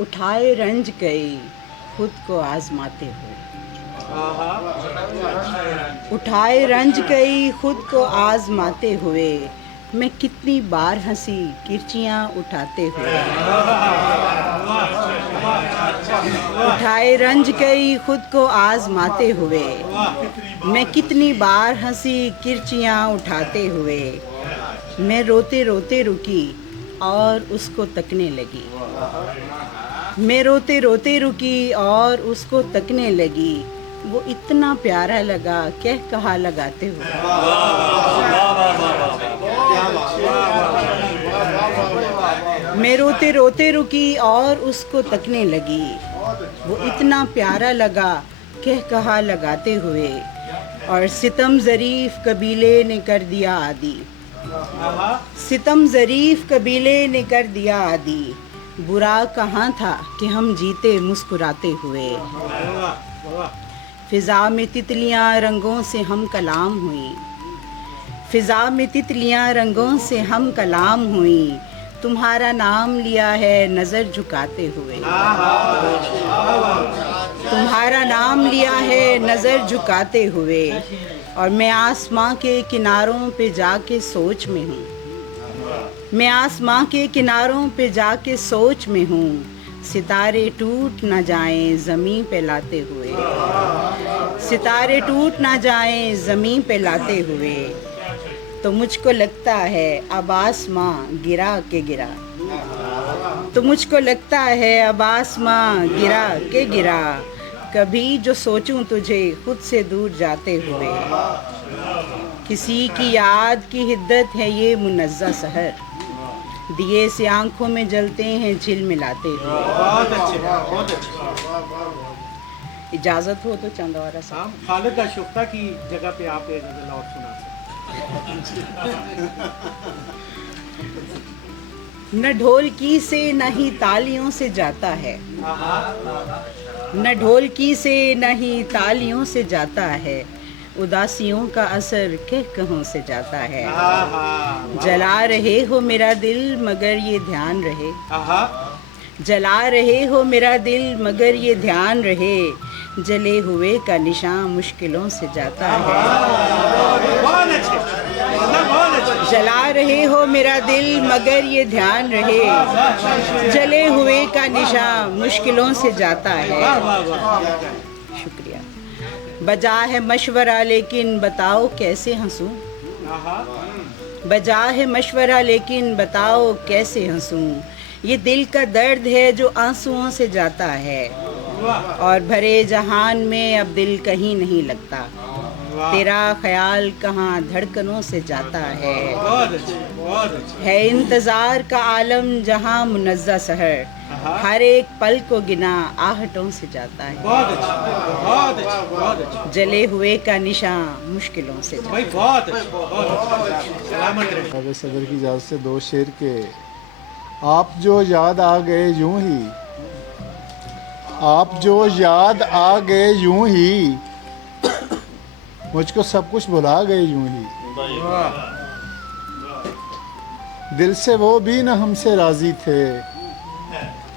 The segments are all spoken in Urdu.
اٹھائے رنج کئی خود کو آزماتے ہوئے، اٹھائے رنج کئی خود کو آزماتے ہوئے، میں کتنی بار ہنسی کرچیاں اٹھاتے ہوئے، اٹھائے رنج کئی خود کو آزماتے ہوئے، میں کتنی بار ہنسی کرچیاں اٹھاتے ہوئے، میں روتے روتے رکی اور اس کو تکنے لگی، میں روتے روتے رکی اور اس کو تکنے لگی، وہ اتنا پیارا لگا کہہ کہا لگاتے ہوئے، میں روتے روتے رکی اور اس کو تکنے لگی، وہ اتنا پیارا لگا کہہ کہا لگاتے ہوئے، اور ستم ظریف قبیلے نے کر دیا عادی، ستم ظریف قبیلے نے کر دیا عادی، برا کہاں تھا کہ ہم جیتے مسکراتے ہوئے، فضا میں تتلیاں رنگوں سے ہم کلام ہوئیں، فضا میں تتلیاں رنگوں سے ہم کلام ہوئیں، تمہارا نام لیا ہے نظر جھکاتے ہوئے، تمہارا نام لیا ہے نظر جھکاتے ہوئے، اور میں آسماں کے کناروں پہ جا کے سوچ میں ہوں، میں آسماں کے کناروں پہ جا کے سوچ میں ہوں، ستارے ٹوٹ نہ جائیں زمیں پہ لاتے ہوئے، ستارے ٹوٹ نہ جائیں زمیں پہ لاتے ہوئے، تو مجھ کو لگتا ہے اب آسماں گرا کے گرا، تو مجھ کو لگتا ہے اب آسماں گرا کے گرا، کبھی جو سوچوں تجھے خود سے دور جاتے ہوئے، کسی کی یاد کی حدت ہے یہ منزہ سحر، دیے سے آنکھوں میں جلتے ہیں جھل ملاتے ہوئے۔ بہت اچھے بہت اچھے۔ اجازت ہو تو چند اور ایسا خالد اشوکتا کی جگہ پہ آپ ایک غزل اور سنا سکتے۔ نہ ڈھولکی سے نہ ہی تالیوں سے جاتا ہے، نہ ڈھولکی سے نہ ہی تالیوں سے جاتا ہے، اداسیوں کا اثر کہہ کہوں سے جاتا ہے، جلا رہے ہو میرا دل مگر یہ دھیان رہے، جلا رہے ہو میرا دل مگر یہ دھیان رہے، جلے ہوئے کا نشان مشکلوں سے جاتا ہے، جلا رہے ہو میرا دل مگر یہ دھیان رہے، جلے ہوئے کا نشان مشکلوں سے جاتا ہے۔ شکریہ۔ بجا ہے مشورہ لیکن بتاؤ کیسے ہنسوں، بجا ہے مشورہ لیکن بتاؤ کیسے ہنسوں، یہ دل کا درد ہے جو آنسوؤں سے جاتا ہے، اور بھرے جہان میں اب دل کہیں نہیں لگتا، تیرا خیال کہاں دھڑکنوں سے جاتا ہے، ہے انتظار کا عالم جہاں منزہ سحر، ہر ایک پل کو گنا آہٹوں سے جاتا ہے، جلے ہوئے کا نشان مشکلوں سے جاتا ہے۔ جناب صدر کی اجازت سے دو شعر کے آپ جو یاد آ گئے یوں ہی، آپ جو یاد آ گئے یوں ہی، مجھ کو سب کچھ بھلا گئے یوں ہی، دل سے وہ بھی نہ ہم سے راضی تھے،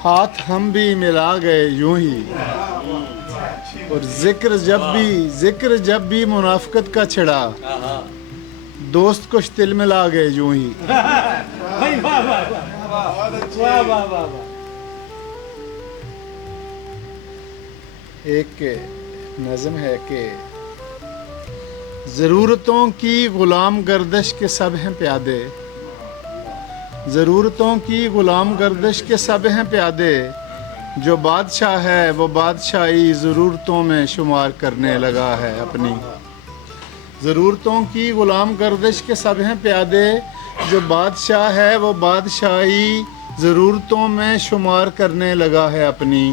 ہاتھ ہم بھی ملا گئے یوں ہی، اور ذکر جب بھی منافقت کا چھڑا، دوست کچھ دل ملا گئے یوں ہی۔ ایک نظم ہے کہ ضرورتوں کی غلام گردش کے سب ہیں پیادے، ضرورتوں کی غلام گردش کے سب ہیں پیادے، جو بادشاہ ہے وہ بادشاہی ضرورتوں میں شمار کرنے لگا ہے اپنی، ضرورتوں کی غلام گردش کے سب ہیں پیادے، جو بادشاہ ہے وہ بادشاہی ضرورتوں میں شمار کرنے لگا ہے اپنی،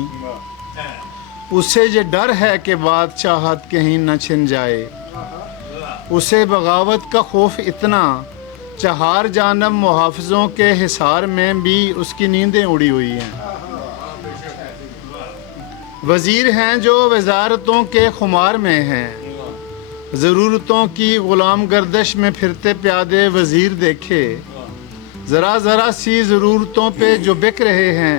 اسے یہ ڈر ہے کہ بادشاہت کہیں نہ چھن جائے، اسے بغاوت کا خوف اتنا، چہار جانب محافظوں کے حصار میں بھی اس کی نیندیں اڑی ہوئی ہیں، وزیر ہیں جو وزارتوں کے خمار میں ہیں، ضرورتوں کی غلام گردش میں پھرتے پیادے وزیر دیکھے، ذرا ذرا سی ضرورتوں پہ جو بک رہے ہیں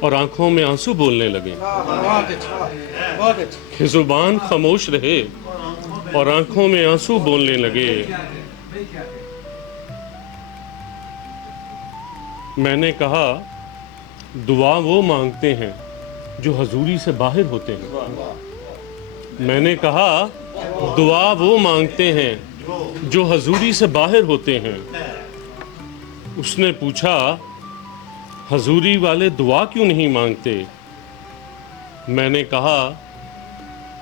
اور آنکھوں میں آنسو بولنے لگے بہت اچھا بہت اچھا. کہ زبان خاموش رہے اور آنکھوں میں آنسو بولنے لگے. میں نے کہا دعا وہ مانگتے ہیں جو حضوری سے باہر ہوتے ہیں. میں نے کہا دعا وہ مانگتے ہیں جو حضوری سے باہر ہوتے ہیں. اس نے پوچھا حضوری والے دعا کیوں نہیں مانگتے؟ میں نے کہا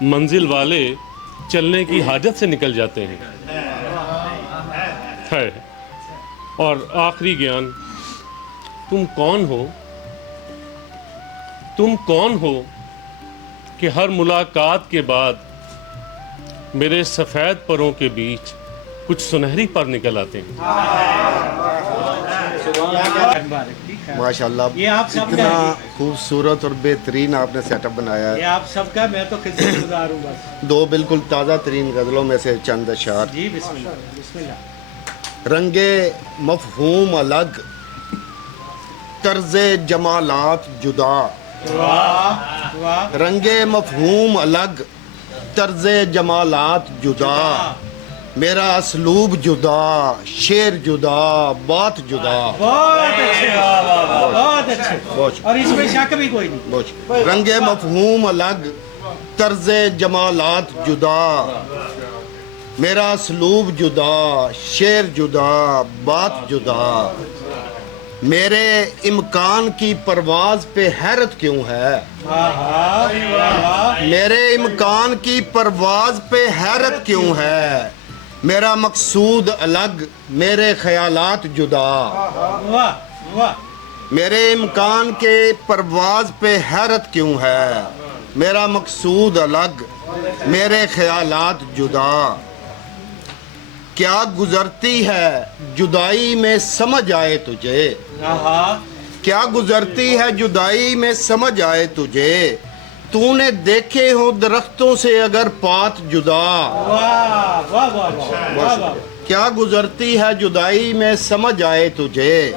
منزل والے چلنے کی حاجت سے نکل جاتے ہیں. ہے. اور آخری گیان، تم کون ہو؟ تم کون ہو کہ ہر ملاقات کے بعد میرے سفید پروں کے بیچ کچھ سنہری پر نکل آتے ہیں؟ ماشاءاللہ یہ آپ سب اتنا کا خوبصورت اور بہترین آپ نے سیٹ اپ بنایا یہ ہے. آپ سب کا، میں تو خدمت گزار ہوں بس. دو بالکل تازہ ترین غزلوں میں سے چند اشعار. جی بسم اللہ بسم اللہ. رنگ مفہوم الگ، طرز جمالات جدا. واہ واہ. رنگ مفہوم الگ، طرز جمالات جدا. میرا اسلوب جدا، شعر جدا، بات جدا. بہت اچھے بہت اچھے. بہت اور اس میں شک بھی کوئی نہیں. بہت. رنگ مفہوم الگ، طرز جمالات جدا. میرا اسلوب جدا، شعر جدا، بات جدا. میرے امکان کی پرواز پہ حیرت کیوں ہے؟ میرے امکان کی پرواز پہ حیرت کیوں ہے؟ میرا مقصود الگ، میرے خیالات جدا. واہ واہ. میرے امکان کے پرواز پہ حیرت کیوں ہے؟ میرا مقصود الگ، میرے خیالات جدا. کیا گزرتی ہے جدائی میں سمجھ آئے تجھے؟ کیا گزرتی ہے جدائی میں سمجھ آئے تجھے؟ تو نے دیکھے ہو درختوں سے اگر پات جدا. واہ واہ واہ. کیا گزرتی ہے جدائی میں سمجھ آئے تجھے؟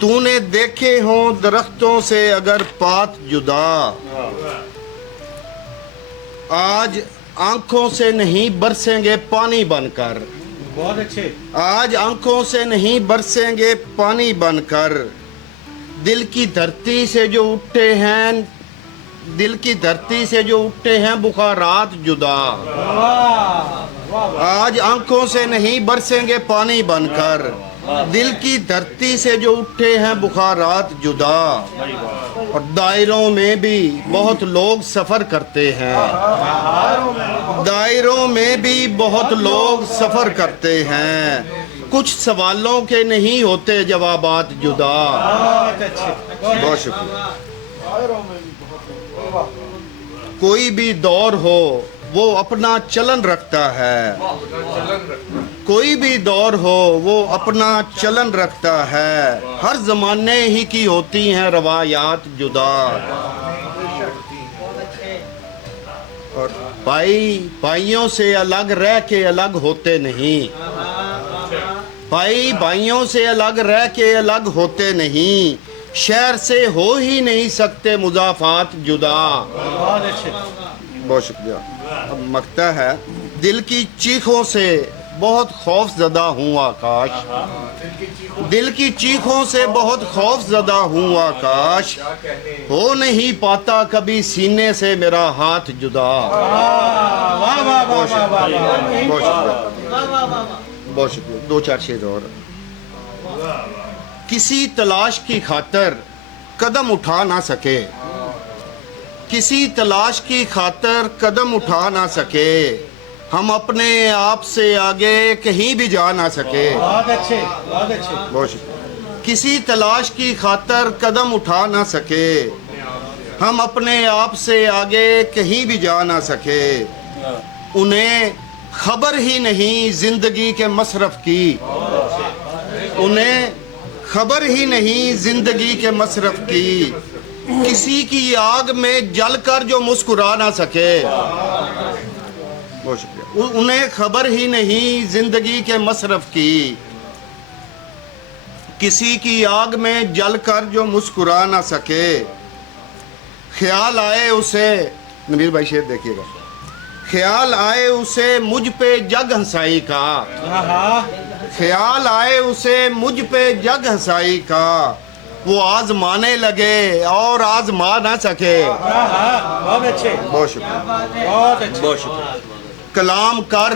تو نے دیکھے ہو درختوں سے اگر پات جدا. آج آنکھوں سے نہیں برسیں گے پانی بن کر. بہت اچھے. آج آنکھوں سے نہیں برسیں گے پانی بن کر. دل کی دھرتی سے جو اٹھے ہیں، دل کی دھرتی سے جو اٹھے ہیں بخارات جدا. آج آنکھوں سے نہیں برسیں گے پانی بن کر. دل کی دھرتی سے جو اٹھے ہیں بخارات جدا. اور دائروں میں بھی بہت لوگ سفر کرتے ہیں. دائروں میں بھی بہت لوگ سفر کرتے ہیں. کچھ سوالوں کے نہیں ہوتے جوابات جدا. بہت شکریہ. کوئی بھی دور ہو وہ اپنا چلن رکھتا ہے. کوئی بھی دور ہو وہ اپنا چلن رکھتا ہے. ہر زمانے ہی کی ہوتی ہیں روایات جدا. اور بھائیوں سے الگ رہ کے الگ ہوتے نہیں. بھائیوں سے الگ رہ کے الگ ہوتے نہیں. شہر سے ہو ہی نہیں سکتے مضافات جدا. بہت شکریہ. اب مقطع ہے. دل کی چیخوں سے بہت خوف زدہ ہوں آکاش. دل کی چیخوں سے بہت خوف زدہ ہوں آکاش. ہو نہیں پاتا کبھی سینے سے میرا ہاتھ جدا. بہت شکریہ. دو چار شعر اور. کسی تلاش کی خاطر قدم اٹھا نہ سکے. کسی تلاش کی خاطر قدم اٹھا نہ سکے. ہم اپنے آپ سے آگے کہیں بھی جا نہ سکے. بہت اچھے بہت اچھے. بہت شکریہ. کسی تلاش کی خاطر قدم اٹھا نہ سکے. ہم اپنے آپ سے آگے کہیں بھی جا نہ سکے. انہیں خبر ہی نہیں زندگی کے مصرف کی. انہیں خبر ہی نہیں زندگی کے مصرف کی. کسی کی آگ میں جل کر جو مسکرا نہ سکے. بہت شکریہ. انہیں خبر ہی نہیں زندگی کے مصرف کی. کسی کی آگ میں جل کر جو مسکرا نہ سکے. خیال آئے اسے، نبیل بھائی شعر دیکھیے گا، خیال آئے اسے مجھ پہ جگ ہنسائی کا، خیال آئے اسے مجھ پہ جگ ہنسائی کا، وہ آزمانے لگے اور آزما نہ سکے۔ بہت اچھے، بہت شکریہ، بہت اچھے، بہت شکریہ۔ کلام کر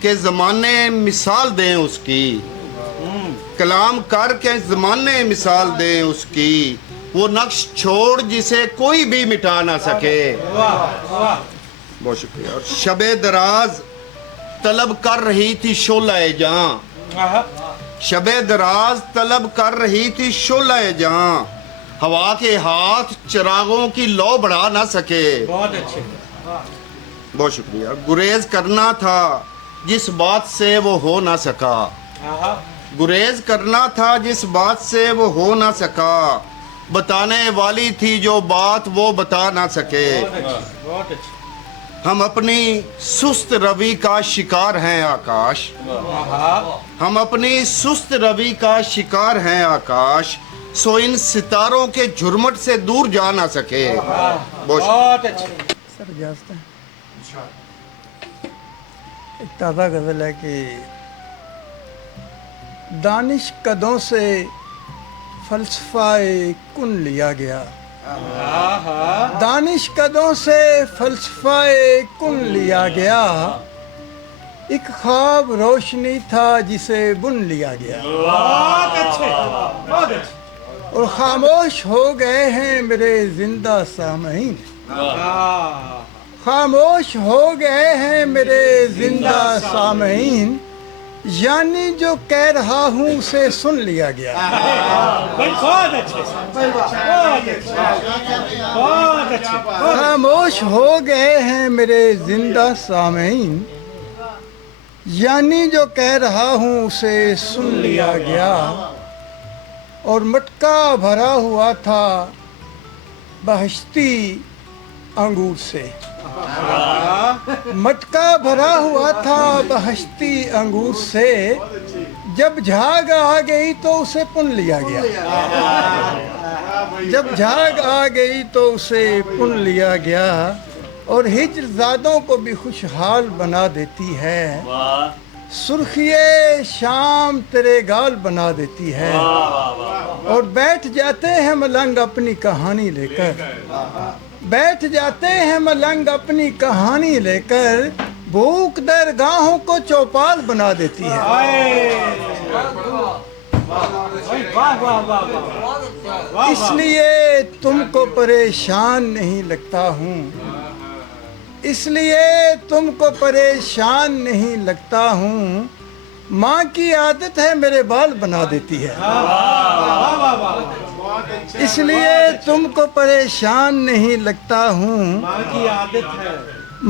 کے زمانے مثال دیں اس کی، کلام کر کے زمانے مثال دیں اس کی، وہ نقش چھوڑ جسے کوئی بھی مٹا نہ سکے۔ بہت شکریہ۔ اور شب دراز طلب کر رہی تھی شعلہ جاں، شب دراز طلب کر رہی تھی شعلہ جاں، ہوا کے ہاتھ چراغوں کی لو بڑھا نہ سکے۔ بہت اچھے، بہت شکریہ۔ گریز کرنا تھا جس بات سے وہ ہو نہ سکا، گریز کرنا تھا جس بات سے وہ ہو نہ سکا، بتانے والی تھی جو بات وہ بتا نہ سکے۔ بہت اچھے، ہم اپنی سست روی کا شکار ہیں آکاش، ہم اپنی سست روی کا شکار ہیں آکاش، سو ان ستاروں کے جھرمٹ سے دور جا نہ سکے۔ بہت اچھے۔ سر اجازت ہے، ایک تازہ غزل ہے کہ دانش قدوں سے فلسفہ کن لیا گیا، دانش قدوں سے فلسفہ کن لیا گیا، ایک خواب روشنی تھا جسے بن لیا گیا، بہت اچھے، بہت اچھے۔ اور خاموش ہو گئے ہیں میرے زندہ سامعین، خاموش ہو گئے ہیں میرے زندہ سامعین، یعنی جو کہہ رہا ہوں اسے سن لیا گیا۔ بہت اچھے، بہت اچھے، بہت اچھے۔ خاموش ہو گئے ہیں میرے زندہ سامعین، یعنی جو کہہ رہا ہوں اسے سن لیا گیا، اور مٹکا بھرا ہوا تھا بہشتی انگور سے، مٹکا بھرا ہوا تھا بہشتی انگور سے، جب جھاگ آ گئی تو اسے پن لیا گیا، جب جھاگ آ گئی تو اسے پن لیا گیا، اور ہجر زادوں کو بھی خوشحال بنا دیتی ہے، سرخی شام تیرے گال بنا دیتی ہے، اور بیٹھ جاتے ہیں ملنگ اپنی کہانی لے کر، بیٹھ جاتے ہیں ملنگ اپنی کہانی لے کر، بھوک درگاہوں کو چوپال بنا دیتی ہے۔ اس لیے تم کو پریشان نہیں لگتا ہوں، اس لیے تم کو پریشان نہیں لگتا ہوں، ماں کی عادت ہے میرے بال بنا دیتی ہے، اس لیے تم کو پریشان نہیں لگتا ہوں، ماں کی عادت ہے،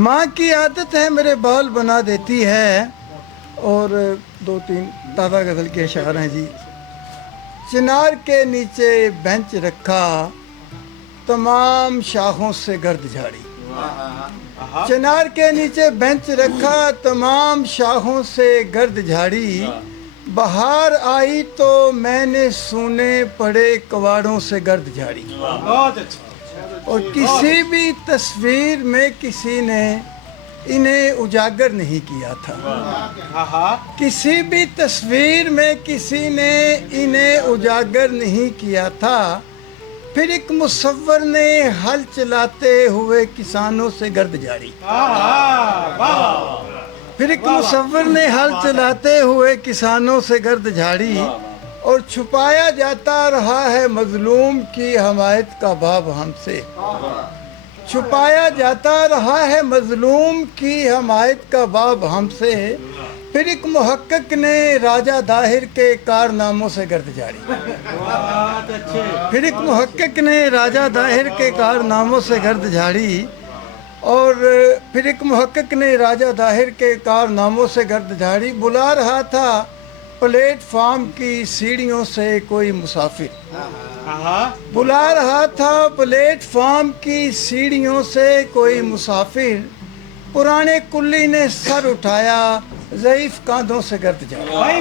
ماں کی عادت ہے میرے بال بنا دیتی ہے۔ اور دو تین تازہ غزل کے اشعار ہیں جی۔ چنار کے نیچے بینچ رکھا تمام شاخوں سے گرد جھاڑی، چنار کے نیچے بینچ رکھا تمام شاخوں سے گرد جھاڑی، بہار آئی تو میں نے سونے پڑے کواڑوں سے گرد جھاڑی، بہت اچھے، اور کسی بھی تصویر میں کسی نے انہیں اجاگر نہیں کیا تھا، کسی بھی تصویر میں کسی نے انہیں اجاگر نہیں کیا تھا، پھر ایک مصور نے ہل چلاتے ہوئے کسانوں سے گرد جھاڑی، پھر ایک مصور نے ہل چلاتے ہوئے کسانوں سے گرد جھاڑی، اور چھپایا جاتا رہا ہے مظلوم کی حمایت کا باب ہم سے، چھپایا جاتا رہا ہے مظلوم کی حمایت کا باب ہم سے، پھر ایک محقق نے راجہ داہر کے کارناموں سے گرد جھاڑی، پھر ایک محقق نے راجہ داہر کے کارناموں سے گرد جھاڑی، اور پھر ایک محقق نے راجہ داہر کے کارناموں سے گرد جھاڑی، بلا رہا تھا پلیٹ فارم کی سیڑھیوں سے کوئی مسافر، بلا رہا تھا پلیٹ فارم کی سیڑھیوں سے کوئی مسافر، پرانے کلی نے سر اٹھایا ضعیف کاندھوں سے گرد جھاڑی۔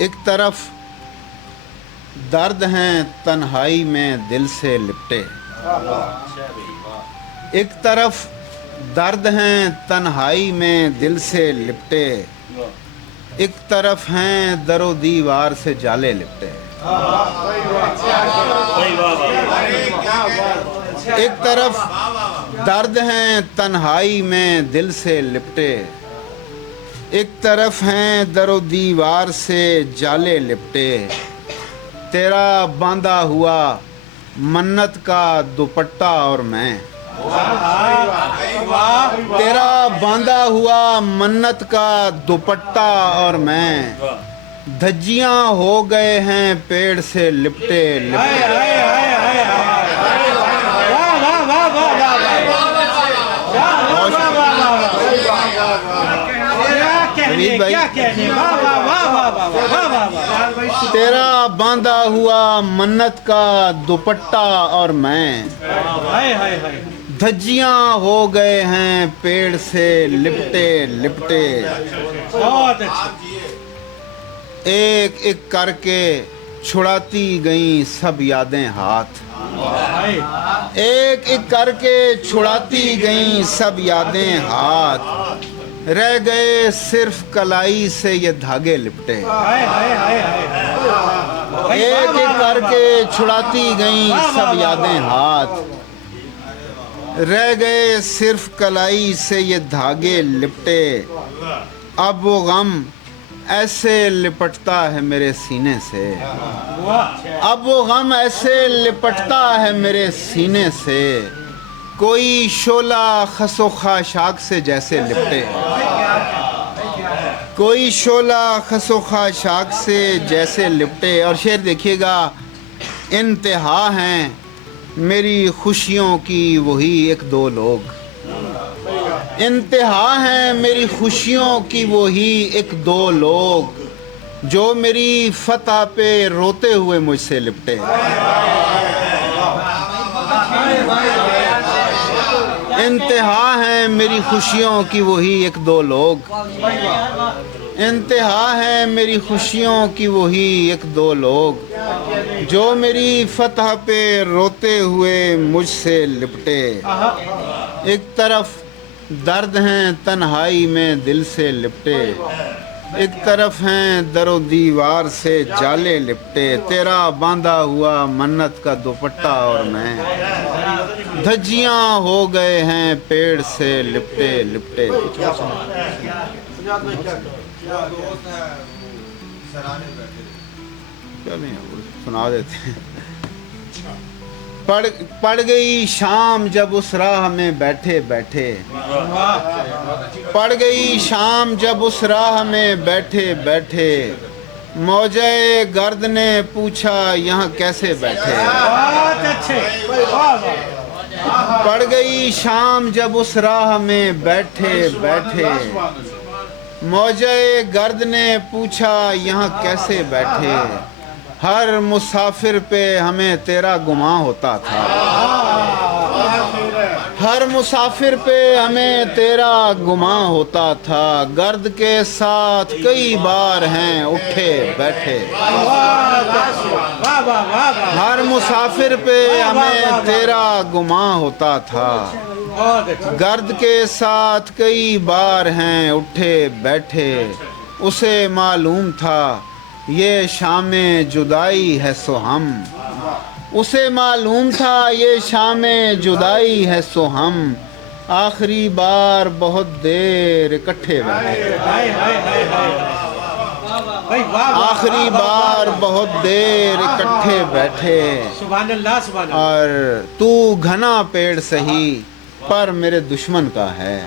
ایک طرف درد ہیں تنہائی میں دل سے لپٹے، ایک طرف درد ہیں تنہائی میں دل سے لپٹے، ایک طرف ہیں در و دیوار سے جالے لپٹے، ایک طرف درد ہیں تنہائی میں دل سے لپٹے، ایک طرف ہیں در و دیوار سے جالے لپٹے، تیرا باندھا ہوا منت کا دوپٹہ اور میں، تیرا باندھا ہوا منت کا دوپٹہ اور میں، دھجیاں ہو گئے ہیں پیڑ سے لپٹے لپٹے۔ تیرا باندھا ہوا منت کا دوپٹہ اور میں، دھجیاں ہو گئے ہیں پیڑ سے لپٹے لپٹے، ایک ایک کر کے چھڑاتی گئیں سب یادیں ہاتھ، ایک ایک کر کے چھڑاتی گئیں سب یادیں ہاتھ، رہ گئے صرف کلائی سے یہ دھاگے لپٹے، ایک ایک کر کے چھڑاتی گئیں سب یادیں ہاتھ، رہ گئے صرف کلائی سے یہ دھاگے لپٹے، اب وہ غم ایسے لپٹتا ہے میرے سینے سے، اب وہ غم ایسے لپٹتا ہے میرے سینے سے، کوئی شعلہ خس و خاشاک سے جیسے لپٹے، کوئی شعلہ خس و خاشاک سے جیسے لپٹے۔ اور شعر دیکھیے گا، انتہا ہیں میری خوشیوں کی وہی ایک دو لوگ، انتہا ہیں میری خوشیوں کی وہی ایک دو لوگ، جو میری فتح پہ روتے ہوئے مجھ سے لپٹے، انتہا ہیں میری خوشیوں کی وہی ایک دو لوگ، انتہا ہے میری خوشیوں کی وہی ایک دو لوگ، جو میری فتح پہ روتے ہوئے مجھ سے لپٹے، ایک طرف درد ہیں تنہائی میں دل سے لپٹے، ایک طرف ہیں در و دیوار سے جالے لپٹے، تیرا باندھا ہوا منت کا دوپٹہ اور میں، دھجیاں ہو گئے ہیں پیڑ سے لپٹے لپٹے۔ سنا دیتے ہیں۔ پڑ گئی شام جب اس راہ میں بیٹھے بیٹھے، پڑ گئی شام جب اس راہ میں بیٹھے بیٹھے، موجے گرد نے پوچھا یہاں کیسے بیٹھے، پڑ گئی شام جب اس راہ میں بیٹھے بیٹھے، موجے گرد نے پوچھا یہاں کیسے بیٹھے، ہر مسافر پہ ہمیں تیرا گمان ہوتا تھا، ہر مسافر پہ ہمیں تیرا گمان ہوتا تھا، گرد کے ساتھ کئی بار ہیں اٹھے بیٹھے، ہر مسافر پہ ہمیں تیرا گمان ہوتا تھا، گرد کے ساتھ کئی بار ہیں اٹھے بیٹھے، اسے معلوم تھا یہ شام جدائی ہے سو ہم، اسے معلوم تھا یہ شام جدائی ہے سو ہم، آخری بار بہت دیر اکٹھے بیٹھے، آخری بار بہت دیر اکٹھے بیٹھے، اور تو گھنا پیڑ سہی پر میرے دشمن کا ہے،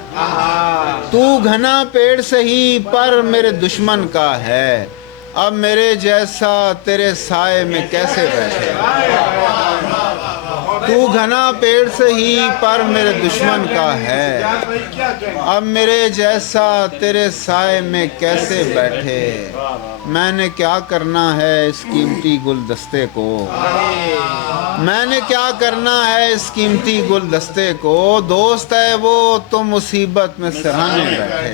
تو گھنا پیڑ سہی پر میرے دشمن کا ہے، اب میرے جیسا تیرے سائے میں کیسے بیٹھے، تو گھنا پیڑ سہی پر میرے دشمن کا ہے، اب میرے جیسا تیرے سائے میں کیسے بیٹھے، میں نے کیا کرنا ہے اس قیمتی گلدستے کو، میں نے کیا کرنا ہے اس قیمتی گلدستے کو، دوست ہے وہ تو مصیبت میں سراہنے بیٹھے،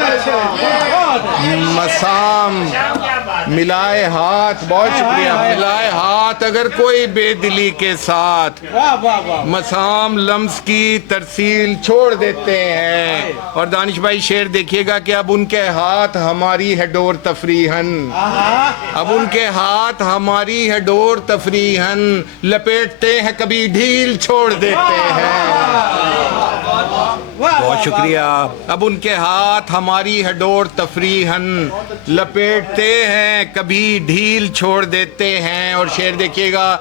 بہت اچھے بہت اچھے مسام ملائے ہاتھ، بہت شکریہ، ملائے ہاتھ اگر کوئی بے دلی کے ساتھ، واہ واہ واہ مسام لمس کی ترسیل چھوڑ دیتے ہیں۔ اور دانش بھائی شعر دیکھیے گا کہ اب ان کے ہاتھ ہماری ہے ڈور تفریحن، اب ان کے ہاتھ ہماری ہے ڈور تفریحن، لپیٹتے ہیں کبھی ڈھیل چھوڑ دیتے ہیں۔ بہت شکریہ۔ اب ان کے ہاتھ ہماری ہے ڈور تفریحن، لپیٹتے ہیں کبھی ڈھیل چھوڑ دیتے ہیں۔ اور شعر دیکھیے گا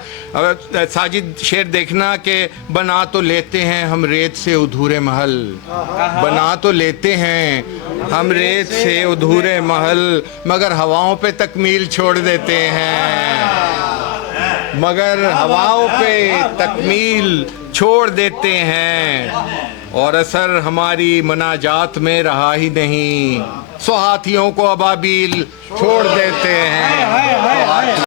ساجد، شعر دیکھنا کہ بنا تو لیتے ہیں ہم ریت سے ادھورے محل، بنا تو لیتے ہیں ہم ریت سے ادھورے محل، مگر ہواؤں پہ تکمیل چھوڑ دیتے ہیں، مگر ہواؤں پہ تکمیل چھوڑ دیتے ہیں، اور اثر ہماری مناجات میں رہا ہی نہیں، سو ہاتھیوں کو ابابیل چھوڑ دیتے ہیں۔